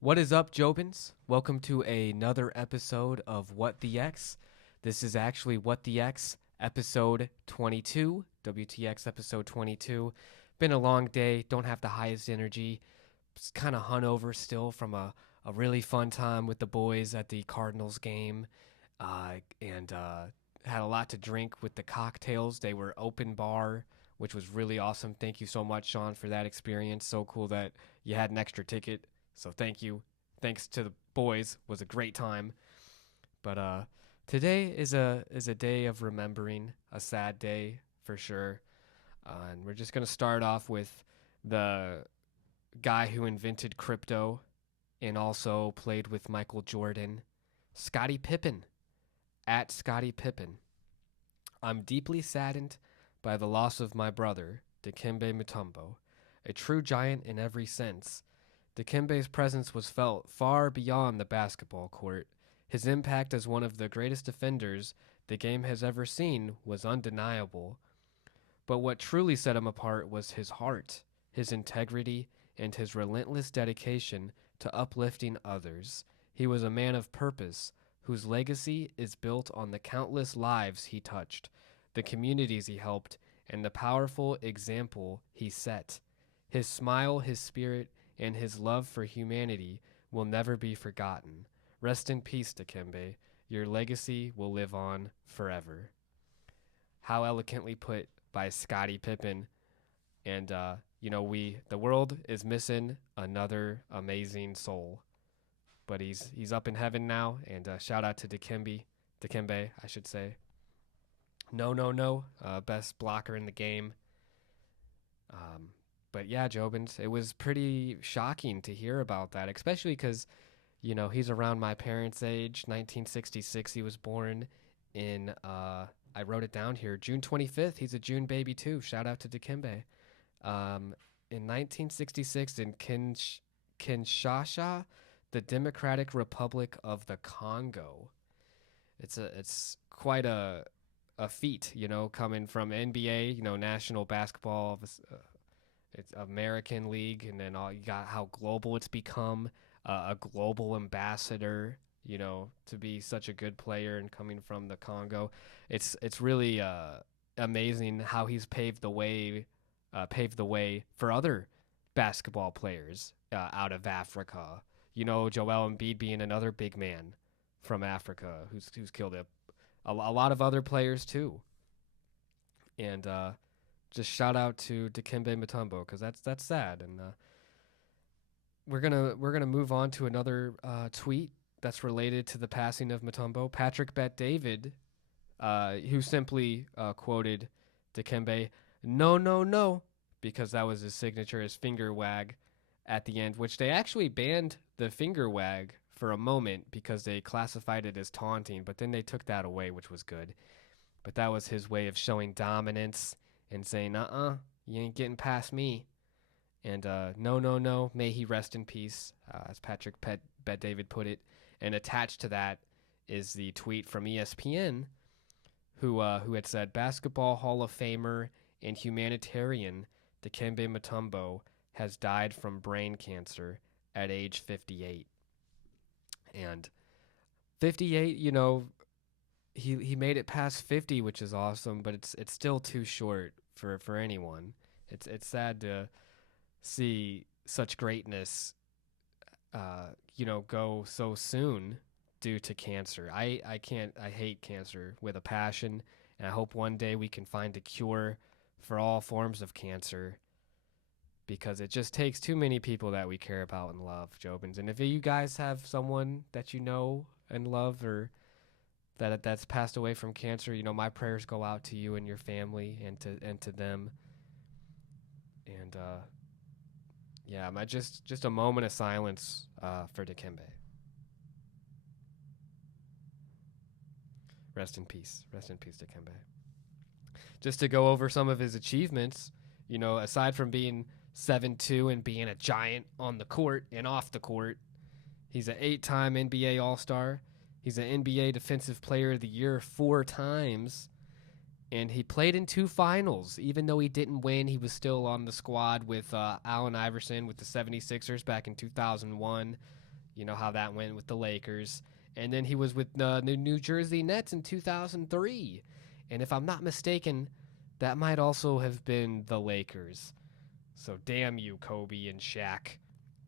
What is up, Jobins? Welcome to another episode of What the X. This is actually What the X episode 22, WTX episode 22. Been a long day, don't have the highest energy. Kind of hungover still from a really fun time with the boys at the Cardinals game. And had a lot to drink with the cocktails. They were open bar, which was really awesome. Thank you so much, Sean, for that experience. So cool that you had an extra ticket. So thank you. Thanks to the boys. Was a great time. But today is a day of remembering, a sad day for sure. And we're just gonna start off with the guy who invented crypto and also played with Michael Jordan, Scottie Pippen, at Scottie Pippen. I'm deeply saddened by the loss of my brother, Dikembe Mutombo, a true giant in every sense. Dikembe's presence was felt far beyond the basketball court. His impact as one of the greatest defenders the game has ever seen was undeniable. But what truly set him apart was his heart, his integrity, and his relentless dedication to uplifting others. He was a man of purpose, whose legacy is built on the countless lives he touched, the communities he helped, and the powerful example he set. His smile, his spirit, and his love for humanity will never be forgotten. Rest in peace, Dikembe. Your legacy will live on forever. How eloquently put by Scottie Pippen. And the world is missing another amazing soul, but he's up in heaven now. And shout out to Dikembe, I should say. No, no, no, best blocker in the game. But yeah, Jobins, it was pretty shocking to hear about that, especially because he's around my parents' age. 1966, he was born in. I wrote it down here. June 25th. He's a June baby too. Shout out to Dikembe. In 1966 in Kinshasa, the Democratic Republic of the Congo. It's quite a feat, coming from NBA, National Basketball, it's American League, and then you got how global it's become, a global ambassador, to be such a good player and coming from the Congo. It's really amazing how he's paved the way for other basketball players out of Africa. Joel Embiid being another big man from Africa who's killed a lot of other players too. And just shout out to Dikembe Mutombo because that's sad. And we're gonna move on to another tweet that's related to the passing of Mutombo. Patrick Bet David, who simply quoted Dikembe, "No, no, no," because that was his signature, his finger wag at the end, which they actually banned the finger wag for a moment because they classified it as taunting, but then they took that away, which was good. But that was his way of showing dominance and saying, you ain't getting past me. And no, no, no, may he rest in peace, as Patrick Bet David put it. And attached to that is the tweet from ESPN, who had said, Basketball Hall of Famer and humanitarian Dikembe Mutombo has died from brain cancer at age 58. And 58, he made it past 50, which is awesome, but it's still too short for anyone. It's sad to see such greatness go so soon due to cancer. I hate cancer with a passion, and I hope one day we can find a cure for all forms of cancer, because it just takes too many people that we care about and love, Jobins. And if you guys have someone that you know and love, or that's passed away from cancer, my prayers go out to you and your family and to them. And yeah, just a moment of silence for Dikembe. Rest in peace. Rest in peace, Dikembe. Just to go over some of his achievements, aside from being 7'2" and being a giant on the court and off the court, he's an 8-time NBA All-Star. He's an NBA Defensive Player of the Year 4 times. And he played in 2 finals. Even though he didn't win, he was still on the squad with Allen Iverson with the 76ers back in 2001. You know how that went with the Lakers. And then he was with the New Jersey Nets in 2003. And if I'm not mistaken, that might also have been the Lakers. So damn you, Kobe and Shaq.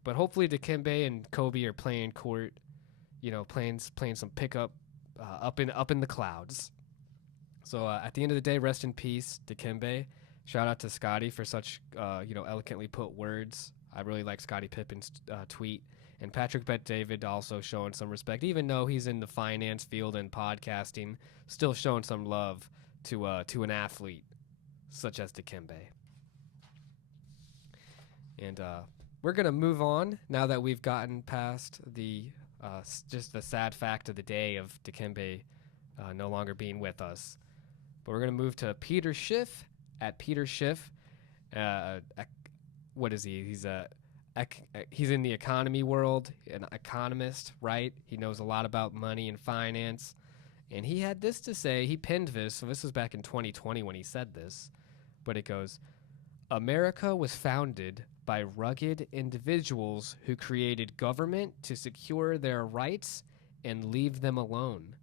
But hopefully Dikembe and Kobe are playing court, playing some pickup up in the clouds. So at the end of the day, rest in peace, Dikembe. Shout out to Scotty for such eloquently put words. I really like Scottie Pippen's tweet. And Patrick Bet-David also showing some respect, even though he's in the finance field and podcasting, still showing some love to an athlete such as Dikembe. And we're gonna move on now that we've gotten past the just the sad fact of the day of Dikembe no longer being with us. But we're gonna move to Peter Schiff at Peter Schiff. What is he? He's in the economy world, an economist, right? He knows a lot about money and finance. And he had this to say. He pinned this. So this was back in 2020 when he said this. But it goes, America was founded by rugged individuals who created government to secure their rights and leave them alone.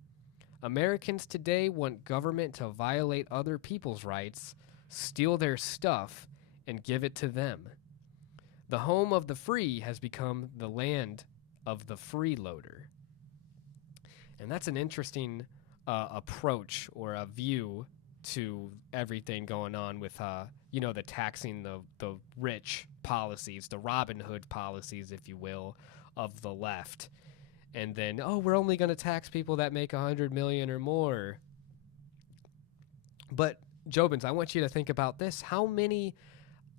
Americans today want government to violate other people's rights, steal their stuff, and give it to them. The home of the free has become the land of the freeloader. And that's an interesting approach or a view to everything going on with, the taxing the rich policies, the Robin Hood policies, if you will, of the left. And then, we're only going to tax people that make $100 million or more. But, Jobins, I want you to think about this. How many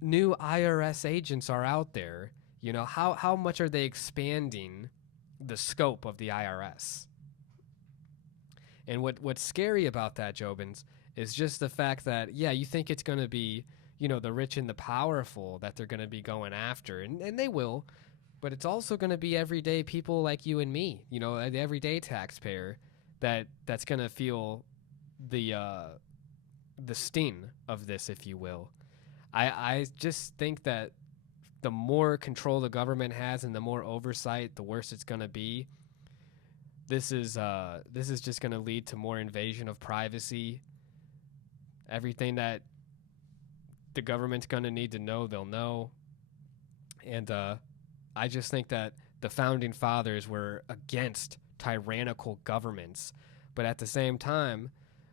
new IRS agents are out there? How much are they expanding the scope of the IRS? And what's scary about that, Jobins, is just the fact that, you think it's going to be, the rich and the powerful that they're going to be going after, and they will, but it's also going to be everyday people like you and me, the everyday taxpayer that's going to feel the sting of this, if you will. I just think that the more control the government has and the more oversight, the worse it's going to be. This is just going to lead to more invasion of privacy. Everything that the government's going to need to know, they'll know. And I just think that the founding fathers were against tyrannical governments. But at the same time,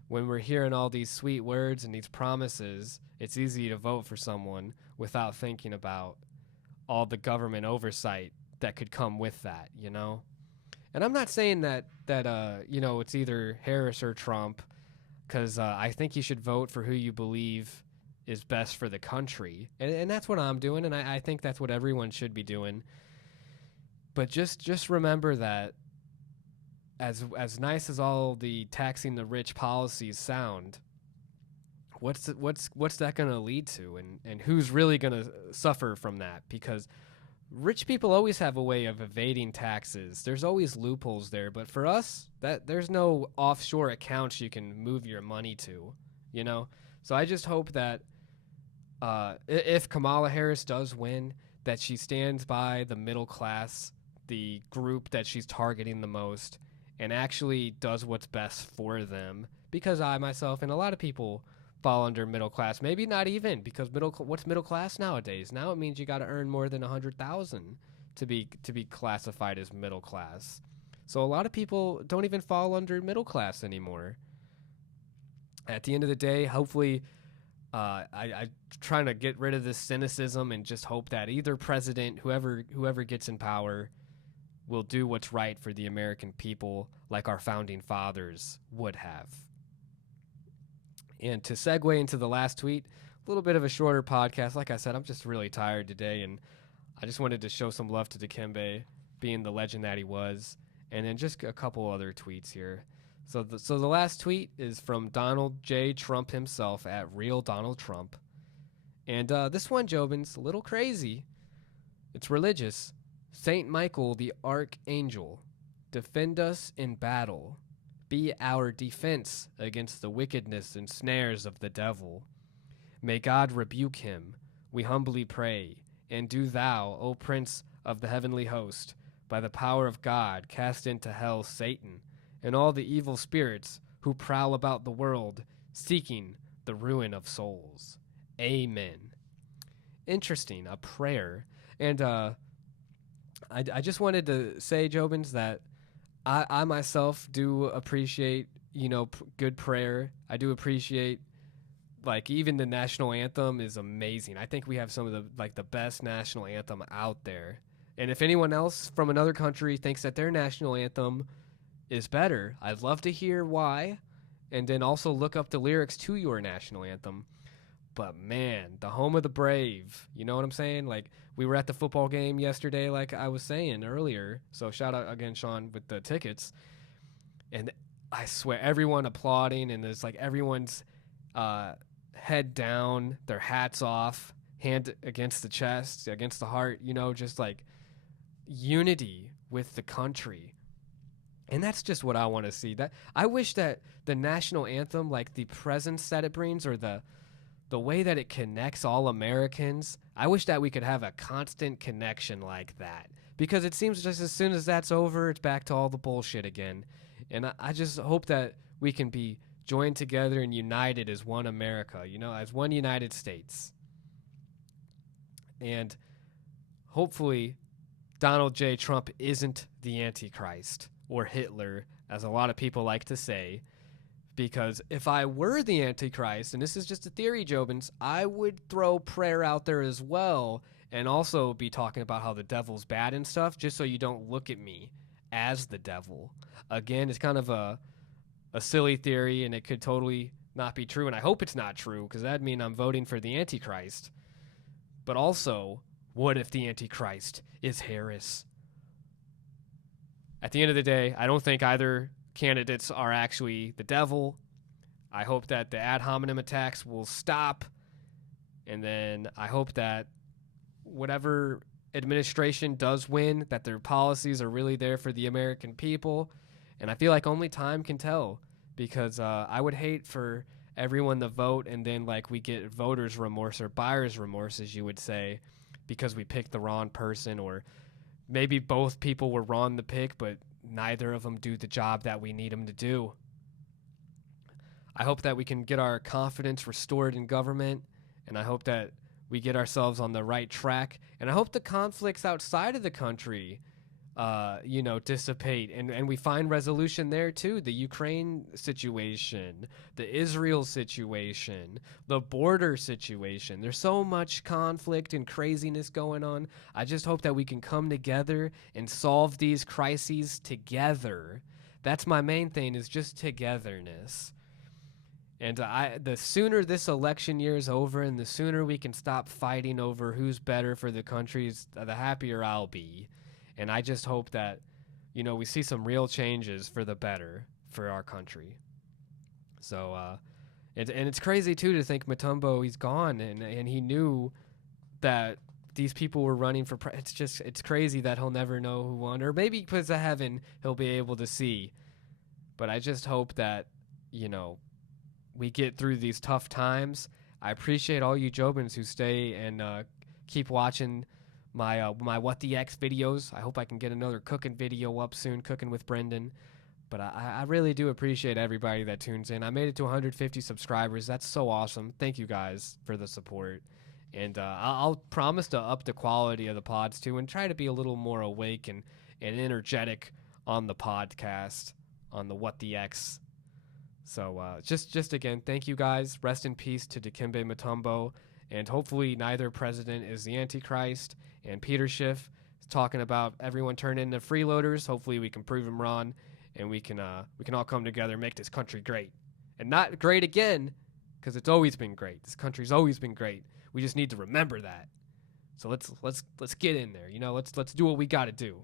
when we're hearing all these sweet words and these promises, it's easy to vote for someone without thinking about all the government oversight that could come with that, And I'm not saying that it's either Harris or Trump, because I think you should vote for who you believe is best for the country. And that's what I'm doing, and I think that's what everyone should be doing. But just remember that as nice as all the taxing the rich policies sound, what's that going to lead to, and who's really going to suffer from that? Because rich people always have a way of evading taxes. There's always loopholes there, but for us, there's no offshore accounts you can move your money to, So I just hope that if Kamala Harris does win, that she stands by the middle class, the group that she's targeting the most, and actually does what's best for them. Because I myself and a lot of people fall under middle class. Maybe not even, because what's middle class nowadays? Now it means you got to earn more than $100,000 to be classified as middle class. So a lot of people don't even fall under middle class anymore. At the end of the day, hopefully, I'm trying to get rid of this cynicism and just hope that either president, whoever gets in power, will do what's right for the American people, like our founding fathers would have. And to segue into the last tweet, a little bit of a shorter podcast. Like I said, I'm just really tired today, and I just wanted to show some love to Dikembe, being the legend that he was, and then just a couple other tweets here. So the last tweet is from Donald J. Trump himself at Real Donald Trump. And this one, Jobin's a little crazy. It's religious. Saint Michael the Archangel, defend us in battle. Be our defense against the wickedness and snares of the devil. May God rebuke him, we humbly pray. And do thou, O Prince of the heavenly host, by the power of God, cast into hell Satan and all the evil spirits who prowl about the world, seeking the ruin of souls. Amen. Interesting, a prayer. And I just wanted to say, Jobins, that I myself do appreciate, good prayer. I do appreciate, like, even the national anthem is amazing. I think we have some of the best national anthem out there. And if anyone else from another country thinks that their national anthem is better, I'd love to hear why. And then also look up the lyrics to your national anthem. But man, the home of the brave, you know what I'm saying? Like, we were at the football game yesterday, like I was saying earlier. So shout out again, Sean, with the tickets. And I swear, everyone applauding, and there's like everyone's head down, their hats off, hand against the chest, against the heart, just like unity with the country. And that's just what I want to see. That I wish that the national anthem, like the presence that it brings, or the way that it connects all Americans, I wish that we could have a constant connection like that. Because it seems just as soon as that's over, it's back to all the bullshit again. And I just hope that we can be joined together and united as one America, as one United States. And hopefully Donald J. Trump isn't the Antichrist or Hitler, as a lot of people like to say. Because if I were the Antichrist, and this is just a theory, Jobins, I would throw prayer out there as well, and also be talking about how the devil's bad and stuff, just so you don't look at me as the devil. Again, it's kind of a silly theory, and it could totally not be true, and I hope it's not true, because that'd mean I'm voting for the Antichrist. But also, what if the Antichrist is Harris? At the end of the day, I don't think either candidates are actually the devil. I hope that the ad hominem attacks will stop, and then I hope that whatever administration does win, that their policies are really there for the American people. And I feel like only time can tell, because I would hate for everyone to vote and then like we get voters' remorse or buyer's remorse, as you would say, because we picked the wrong person, or maybe both people were wrong to pick, but neither of them do the job that we need them to do. I hope that we can get our confidence restored in government, and I hope that we get ourselves on the right track, and I hope the conflicts outside of the country dissipate, and we find resolution there too. The Ukraine situation, the Israel situation, the border situation. There's so much conflict and craziness going on. I just hope that we can come together and solve these crises together. That's my main thing, is just togetherness. And the sooner this election year is over, and the sooner we can stop fighting over who's better for the countries, the happier I'll be. And I just hope that, we see some real changes for the better for our country. So, and it's crazy, too, to think Mutombo, he's gone, and he knew that these people were running for it's crazy that he'll never know who won. Or maybe because of heaven, he'll be able to see. But I just hope that, we get through these tough times. I appreciate all you Jobins who stay and keep watching my What the X videos. I hope I can get another cooking video up soon, cooking with Brendan. But I really do appreciate everybody that tunes in. I made it to 150 subscribers. That's so awesome. Thank you guys for the support. And I'll promise to up the quality of the pods too, and try to be a little more awake and energetic on the podcast, on the What the X. So just again, thank you guys. Rest in peace to Dikembe Mutombo. And hopefully neither president is the Antichrist. And Peter Schiff is talking about everyone turn into freeloaders. Hopefully we can prove him wrong, and we can all come together and make this country great. And not great again, because it's always been great. This country's always been great. We just need to remember that. So let's get in there. Let's do what we got to do.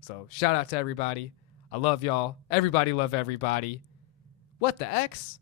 So shout out to everybody. I love y'all. Everybody love everybody. What the X?